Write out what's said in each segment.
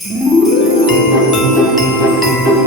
Thank you.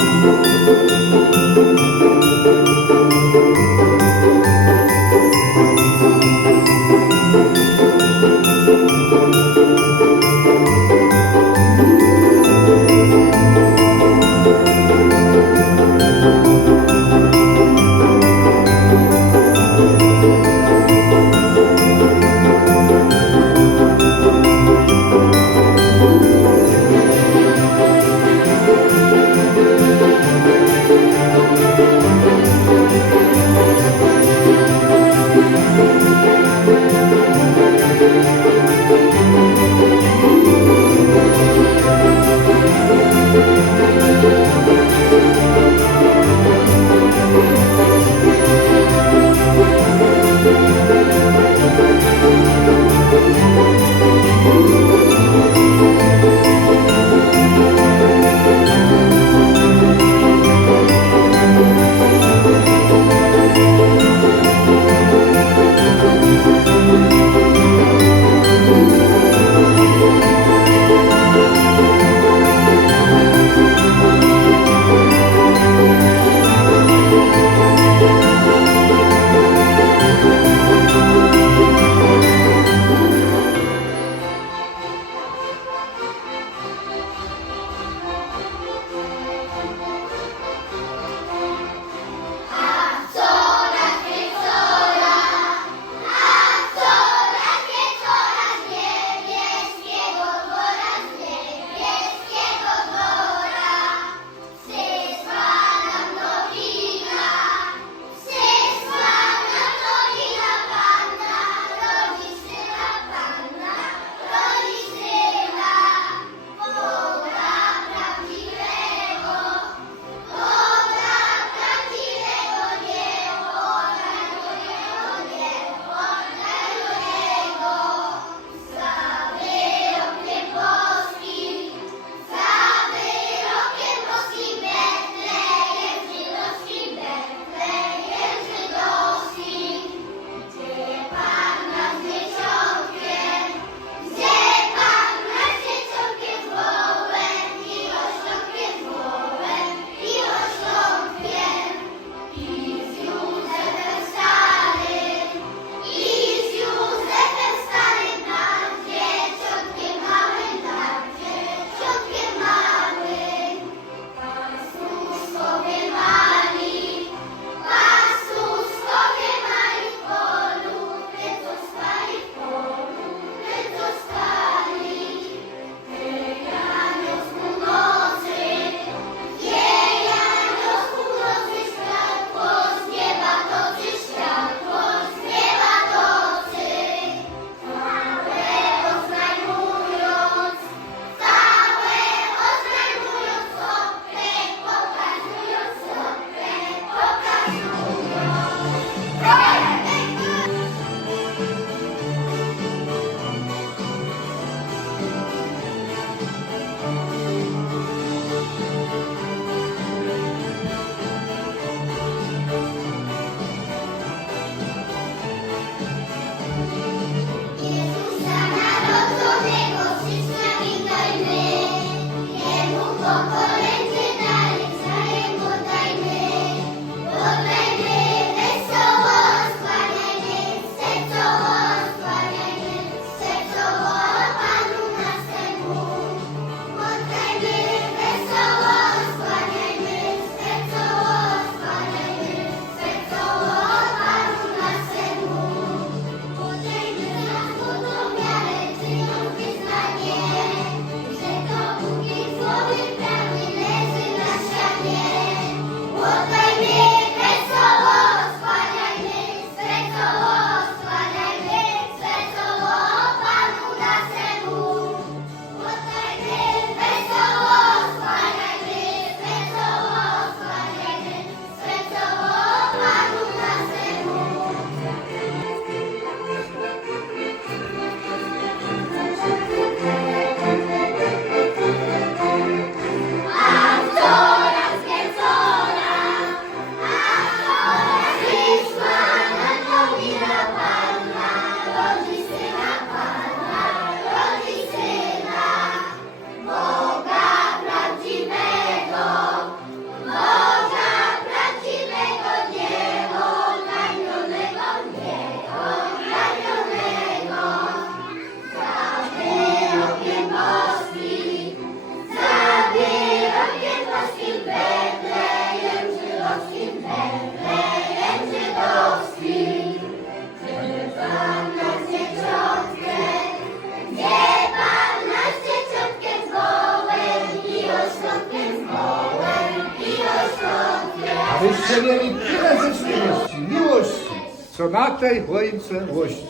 Byście mieli tyle życzliwości, miłości, co na tej choince łości.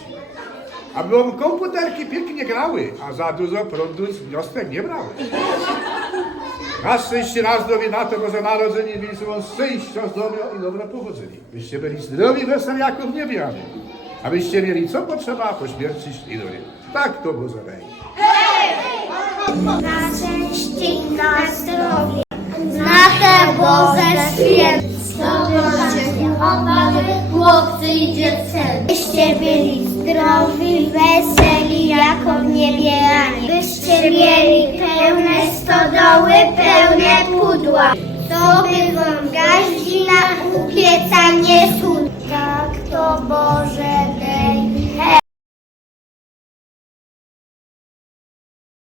Aby komputerki pięknie grały, a za dużo prądu z wniostek nie brały. Na szczęście nas dowie na to Boże Narodzenie, mieliśmy wam szczęścia, zdrowia i dobre pochodzenie. Byście byli zdrowi, weseliaków nie bijamy. Abyście mieli co potrzeba, po śmierci szli do nieba. Tak to Boże będzie. Na szczęście i na zdrowie, na te Boże świętstwo, chorych, głowcy i dziewczyn. Byście byli zdrowi, weseli, jako w niebie ani. Byście mieli pełne stodoły, pełne pudła. To by wam gaździna upieca nie sud. Tak to Boże dej.